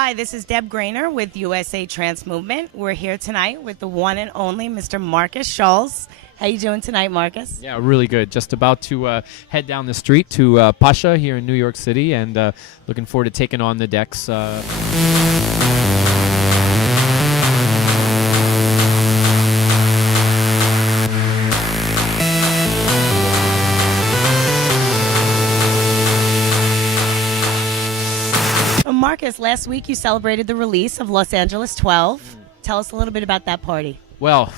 Hi, this is Deb Grainer with USA Trance Movement. We're here tonight with the one and only Mr. Markus Schulz. How you doing tonight, Markus? Yeah, really good. Just about to head down the street to Pacha here in New York City, and looking forward to taking on the decks. Markus, last week you celebrated the release of Los Angeles 12. Tell us a little bit about that party. Well,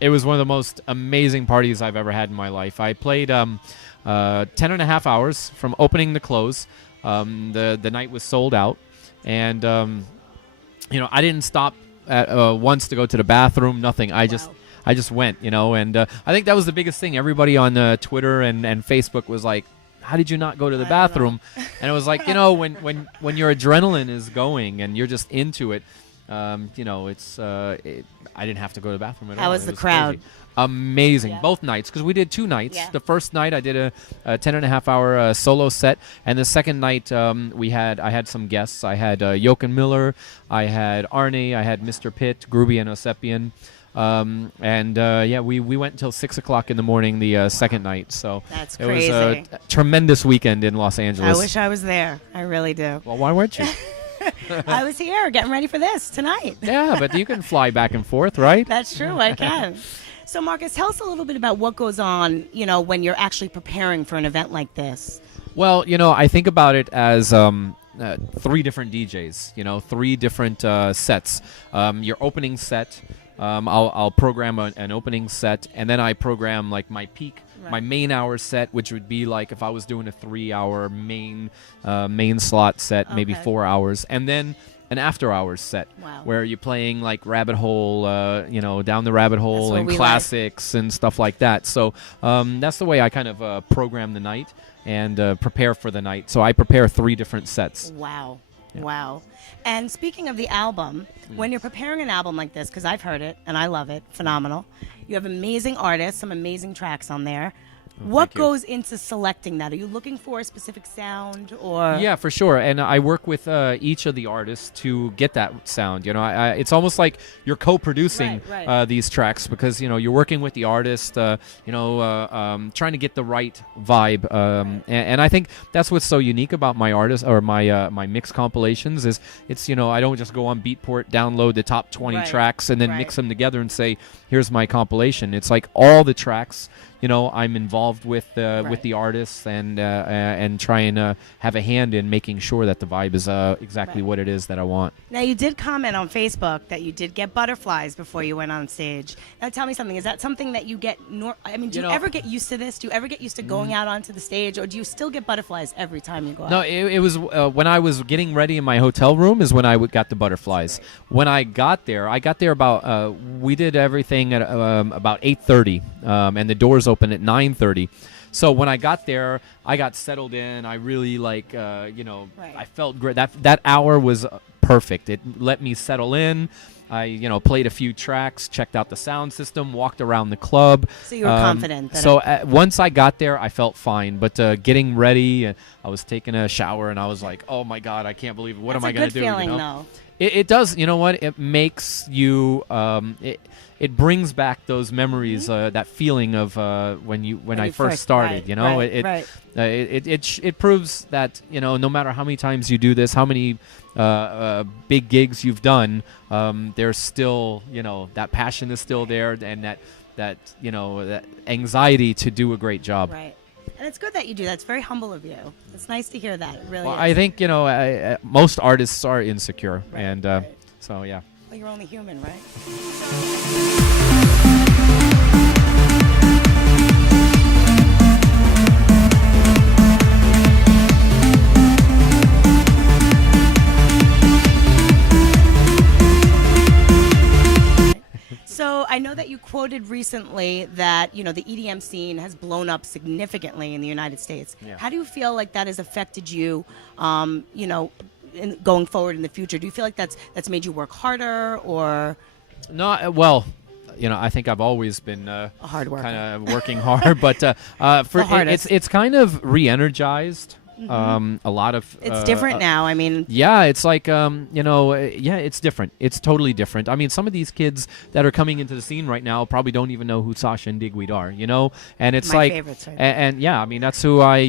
it was one of the most amazing parties I've ever had in my life. I played 10 and a half hours from opening to close. The night was sold out, and I didn't stop at once to go to the bathroom. Nothing. I just went. And I think that was the biggest thing. Everybody on Twitter and Facebook was like, how did you not go to the bathroom? And it was like, when your adrenaline is going and you're just into it, I didn't have to go to the bathroom at all. How was the crowd? Crazy. Amazing. Both nights, because we did 2 nights. Yeah. The first night I did a 10 and a half hour solo set, and the second night I had some guests. I had Jochen Miller, I had Arne, I had Mr. Pitt, Groovy and Osepian. We went until 6 o'clock in the morning the second night. So that's it crazy. was a tremendous weekend in Los Angeles. I wish I was there. I really do. Well, why weren't you? I was here getting ready for this tonight. Yeah, but you can fly back and forth, right? That's true. I can. So, Markus, tell us a little bit about what goes on, when you're actually preparing for an event like this. Well, I think about it as 3 different DJs, 3 different sets. Your opening set, I'll program an opening set, and then I program like my peak, my main hour set, which would be like if I was doing a 3-hour main slot set, maybe 4 hours, and then an after hours set where you're playing like rabbit hole, down the rabbit hole and classics and stuff like that. So that's the way I kind of program the night and prepare for the night. So I prepare 3 different sets. Wow. Yeah. Wow. And speaking of the album, when you're preparing an album like this, because I've heard it and I love it, phenomenal. You have amazing artists, some amazing tracks on there. What goes into selecting that? Are you looking for a specific sound, or? Yeah, for sure. And I work with each of the artists to get that sound. It's almost like you're co-producing these tracks because you're working with the artist. Trying to get the right vibe. And I think that's what's so unique about my artist or my mix compilations is it's I don't just go on Beatport, download the top 20 tracks, and then mix them together and say here's my compilation. It's like all the tracks. I'm involved with the artists and try and have a hand in making sure that the vibe is exactly what it is that I want. Now, you did comment on Facebook that you did get butterflies before you went on stage. Now, tell me something. Is that something that you get? Do you ever get used to this? Do you ever get used to going out onto the stage, or do you still get butterflies every time you go out? No, it was when I was getting ready in my hotel room is when I got the butterflies. When I got there about we did everything at about 8:30, and the doors open at 9:30. So when I got there, I got settled in. I really I felt great. That hour was perfect. It let me settle in. I played a few tracks, checked out the sound system, walked around the club. So you were confident. Once I got there, I felt fine. But getting ready, I was taking a shower, and I was like, "Oh my God, I can't believe it. What am I going to do?" That's a good feeling, though. It does. You know what? It makes you. It brings back those memories, that feeling of when I first started. It proves that no matter how many times you do this, how many big gigs you've done, there's still that passion is still there, and that anxiety to do a great job. Right. And it's good that you do that. It's very humble of you. It's nice to hear that. It really is. I think most artists are insecure, so yeah. Well, you're only human, right? So I know that you quoted recently that, the EDM scene has blown up significantly in the United States. Yeah. How do you feel like that has affected you, going forward in the future? Do you feel like that's made you work harder, or? No, well, I think I've always been a hard worker, kind of working hard, but it's kind of re-energized A lot of it's different now. I mean, yeah, it's like it's different. It's totally different. I mean, some of these kids that are coming into the scene right now probably don't even know who Sasha and Digweed are, and it's my like favorites right and yeah, I mean that's who I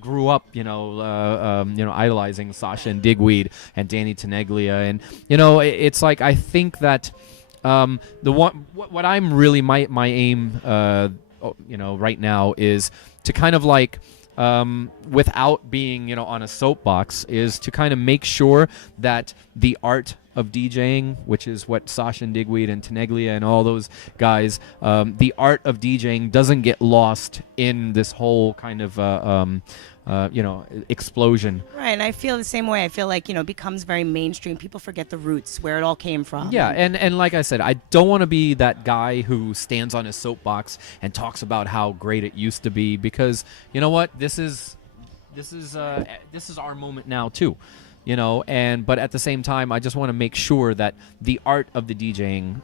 grew up idolizing Sasha and Digweed and Danny Tenaglia, and it's like I think that what I'm really my aim right now is to kind of like without being on a soapbox, is to kind of make sure that the art of DJing, which is what Sasha and Digweed and Tenaglia and all those guys, the art of DJing doesn't get lost in this whole kind of explosion. Right, and I feel the same way. I feel like, it becomes very mainstream. People forget the roots, where it all came from. Yeah, and like I said, I don't want to be that guy who stands on his soapbox and talks about how great it used to be, because you know what? This is our moment now too. But at the same time, I just want to make sure that the art of the DJing,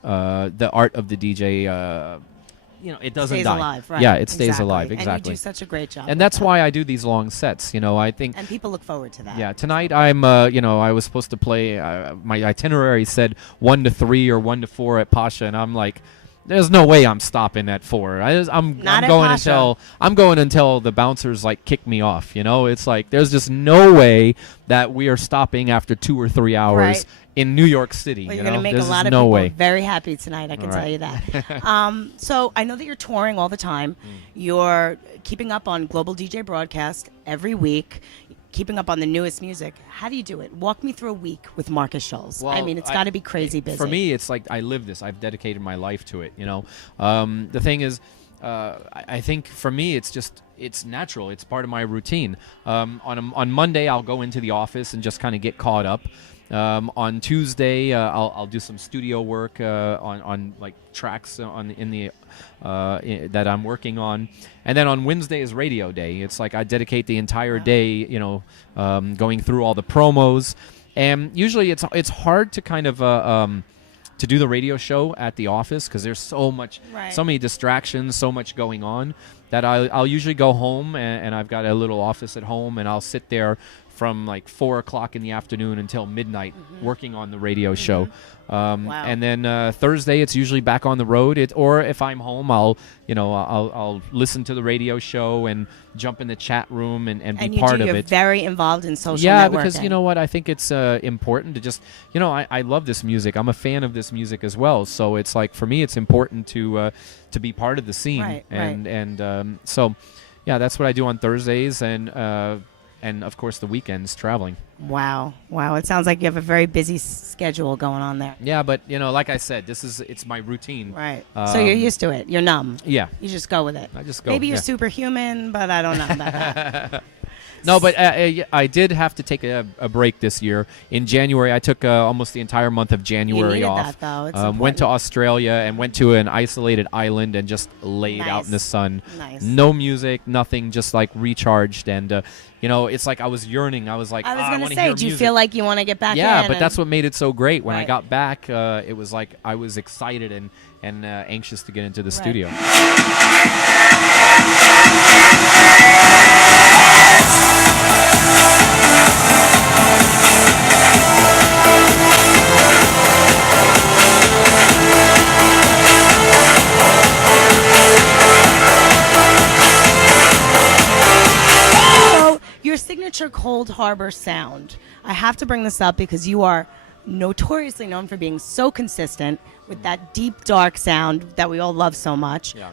it doesn't stays die. Alive, right? Yeah, it stays alive. Exactly. And you do such a great job. And that's why I do these long sets. I think. And people look forward to that. Yeah, tonight I'm, I was supposed to play. My itinerary said 1 to 3 or 1 to 4 at Pacha, and I'm like, there's no way I'm stopping at 4. I'm going until the bouncers like kick me off. It's like there's just no way that we are stopping after 2 or 3 hours. Right. In New York City. Well, you're going to make a lot of people very happy tonight, I can tell you that. So I know that you're touring all the time. You're keeping up on Global DJ Broadcast every week, keeping up on the newest music. How do you do it? Walk me through a week with Markus Schulz. Well, I mean, it's got to be crazy busy. For me, it's like I live this. I've dedicated my life to it, The thing is, I think for me, it's natural. It's part of my routine. On Monday, I'll go into the office and just kind of get caught up. On Tuesday, I'll do some studio work on like tracks that I'm working on, and then on Wednesday is radio day. It's like I dedicate the entire day, going through all the promos, and usually it's hard to kind of to do the radio show at the office because there's so many distractions, so much going on that I'll usually go home and I've got a little office at home and I'll sit there from like 4 o'clock in the afternoon until midnight working on the radio show. And then Thursday it's usually back on the road. Or if I'm home, I'll listen to the radio show and jump in the chat room and be part of it. You're very involved in social networking. Yeah, because you know what? I think it's important to just, I love this music. I'm a fan of this music as well. So it's like, for me, it's important to be part of the scene. So, yeah, that's what I do on Thursdays and of course the weekends traveling. Wow. It sounds like you have a very busy schedule going on there. Yeah, but like I said, it's my routine. Right. So you're used to it. You're numb. Yeah. You just go with it. I just go. Maybe you're superhuman, but I don't know about that. No, but I did have to take a break this year. In January, I took almost the entire month of January off. That, though. It's went to Australia and went to an isolated island and just laid out in the sun. Nice. No music, nothing, just like recharged. And, it's like I was yearning. I was like, I was going to say, do you feel like you want to get back in? Yeah, but that's what made it so great. When I got back, it was like I was excited and anxious to get into the studio. Your signature Cold Harbor sound. I have to bring this up because you are notoriously known for being so consistent with that deep, dark sound that we all love so much. Yeah.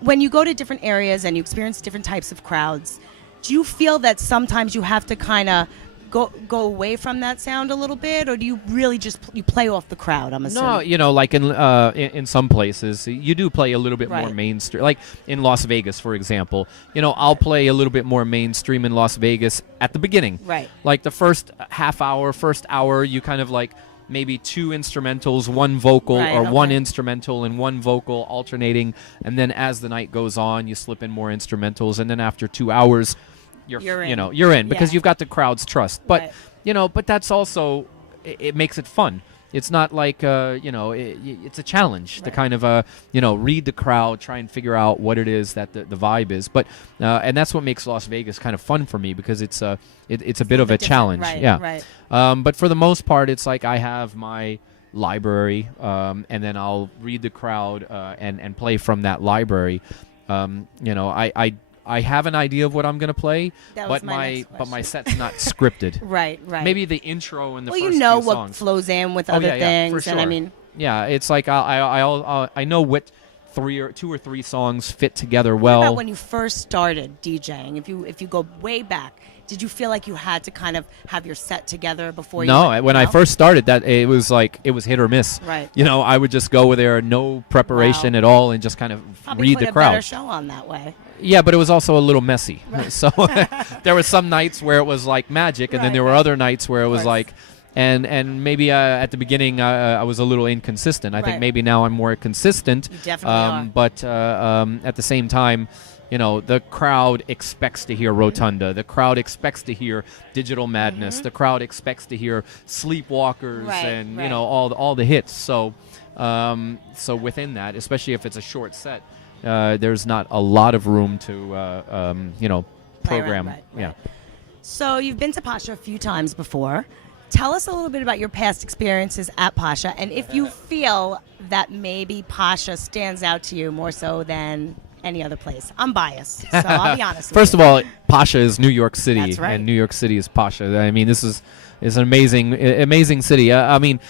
When you go to different areas and you experience different types of crowds, do you feel that sometimes you have to kind of go away from that sound a little bit, or do you really just you play off the crowd? I'm assuming. No, like in some places you do play a little bit more mainstream. Like in Las Vegas, for example, I'll play a little bit more mainstream in Las Vegas at the beginning. Right. Like the first first hour, you kind of like maybe 2 instrumentals, 1 vocal, or 1 instrumental and 1 vocal alternating, and then as the night goes on, you slip in more instrumentals, and then after 2 hours. You're in because you've got the crowd's trust. But but that's also it makes it fun. it's not like it's a challenge to kind of read the crowd, try and figure out what it is that the vibe is. But and that's what makes Las Vegas kind of fun for me, because it's a bit of a challenge. Right. But for the most part, it's like I have my library, and then I'll read the crowd and play from that library. I have an idea of what I'm gonna play, but my set's not scripted. Right. Maybe the intro and the first you know few what songs flows in with other things, for sure. and I mean, it's like I know what two or three songs fit together well. What about when you first started DJing? If you go way back, did you feel like you had to kind of have your set together before? When I first started, that it was hit or miss. Right. I would just go there, no preparation at all, and just kind of read the crowd. Probably put a better show on that way. Yeah, but it was also a little messy. Right. So there were some nights where it was like magic, and then there were other nights where it was like, and maybe at the beginning I was a little inconsistent. I think maybe now I'm more consistent. You definitely are. But at the same time, the crowd expects to hear Rotunda. The crowd expects to hear Digital Madness. The crowd expects to hear Sleepwalkers and all the hits. So within that, especially if it's a short set, there's not a lot of room to program. Right. So you've been to Pacha a few times before. Tell us a little bit about your past experiences at Pacha, and if you feel that maybe Pacha stands out to you more so than any other place. I'm biased, so I'll be honest with First you. of all, Pacha is New York City, That's right. and New York City is Pacha. I mean, this is an amazing city. I mean,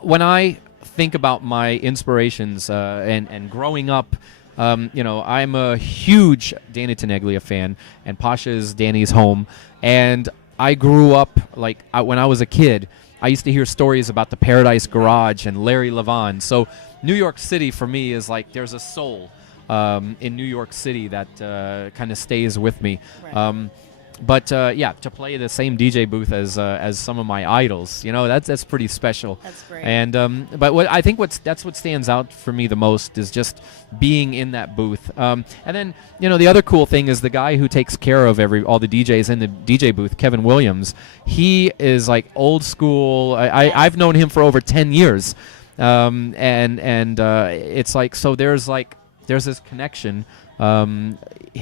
when I think about my inspirations and growing up, I'm a huge Danny Tenaglia fan, and Pacha is Danny's home. And I grew up, when I was a kid, I used to hear stories about the Paradise Garage and Larry Levan. So New York City for me is like there's a soul in New York City that kind of stays with me. Right. But to play the same DJ booth as some of my idols, that's pretty special. That's great. And but that's what stands out for me the most is just being in that booth. And then the other cool thing is the guy who takes care of all the DJs in the DJ booth, Kevin Williams. He is like old school. I've known him for over 10 years, and it's like so there's this connection.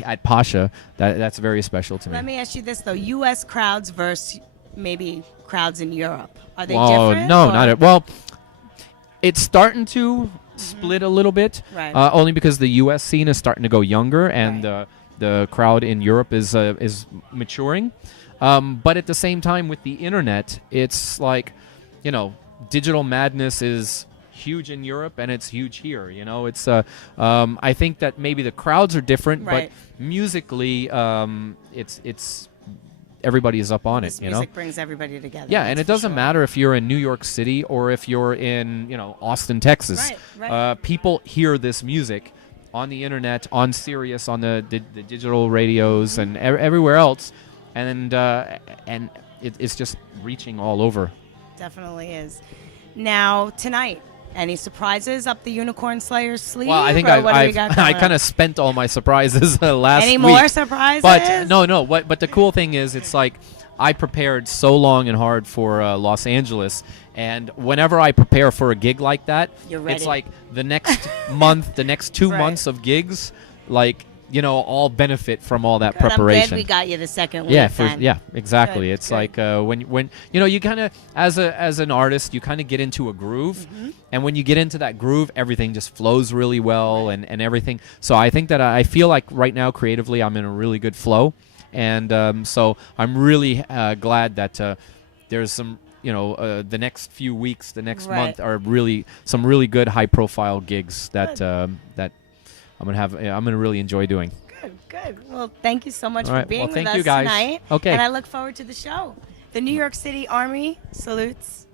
At Pacha, that's very special to me. Let me ask you this though: U.S. crowds versus maybe crowds in Europe. Are they different? No, not at well. It's starting to split a little bit, right. Only because the U.S. scene is starting to go younger, and the crowd in Europe is maturing. But at the same time, with the internet, it's like, Digital Madness is huge in Europe and it's huge here. It's I think that maybe the crowds are different, but musically, it's everybody is up on it. Music brings everybody together. Yeah, and it doesn't matter if you're in New York City or if you're in Austin, Texas. Right. People hear this music on the internet, on Sirius, on the digital radios, and everywhere else, and it's just reaching all over. Definitely is. Now tonight, any surprises up the Unicorn Slayer's sleeve? Well, I think I kind of spent all my surprises last week. Any more surprises? But no. But the cool thing is, it's like I prepared so long and hard for Los Angeles, and whenever I prepare for a gig like that, you're ready. It's like the next month, the next 2 months of gigs, all benefit from all that preparation. I'm glad we got you the second week. Yeah, exactly. Good, it's like when you kind of as an artist, you kind of get into a groove, and when you get into that groove, everything just flows really well, and everything. So I think that I feel like right now creatively, I'm in a really good flow, and so I'm really glad that there's some. The next few weeks, the next month are really some really good high-profile gigs that I'm gonna really enjoy doing. Good. Well, thank you so much for being with thank us you guys. tonight. Okay. And I look forward to the show. The New York City Army salutes.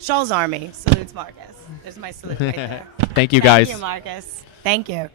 Schulz Army salutes Marcus. There's my salute right there. Thank you, guys. Thank you, Marcus. Thank you.